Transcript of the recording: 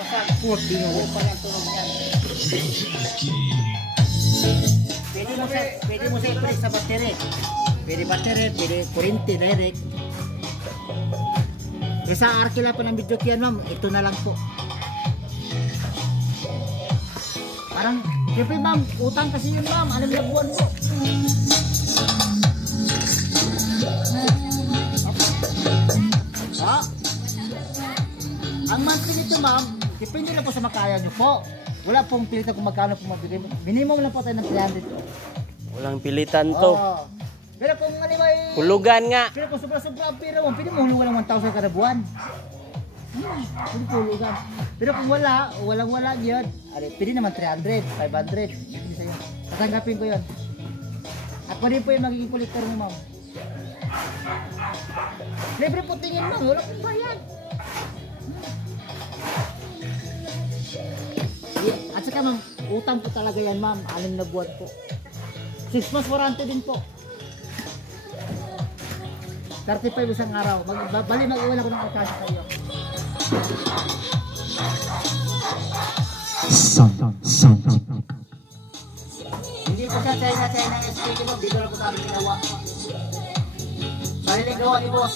40 Oo pala ang tunog niyan. Pwede mo sa i-click sa battery. Pwede battery, pwede kuryente direct. Kaya sa Arkila pa ng video kiyan ma'am, ito na lang po. Parang, siyempre ma'am, utang kasi yun ma'am, alam na buwan po. Ah, ang monthly nito ma'am, depende na po sa makaya nyo po. Wala pong pilitan kung magkano po mabigay. Minimum lang po tayo ng 300 po. Walang pilitan to. Oo. Pero kung ano may... Hulugan nga. Pero kung sobra-sobra ang pera mo, pwede mo hulugan ng 1,000 kada buwan. Pwede po hulugan. Pero kung wala, walang-wala yun, pwede naman 300, 500. Pwede sa'yo. Tatanggapin ko yun. Ako din po yung magiging kolektor mo, ma'am. Libre po tingin, ma'am. Wala kong bayad. At saka, ma'am, utang po talaga yan, ma'am. 6 na buwan po. 6 months warranty din po. 35 isang araw. Bali mag-uwan ako ng alkasa sa iyo. Hindi po siya China SPK mo. Dito lang po tayo ginawa. Sariling gawa ni boss.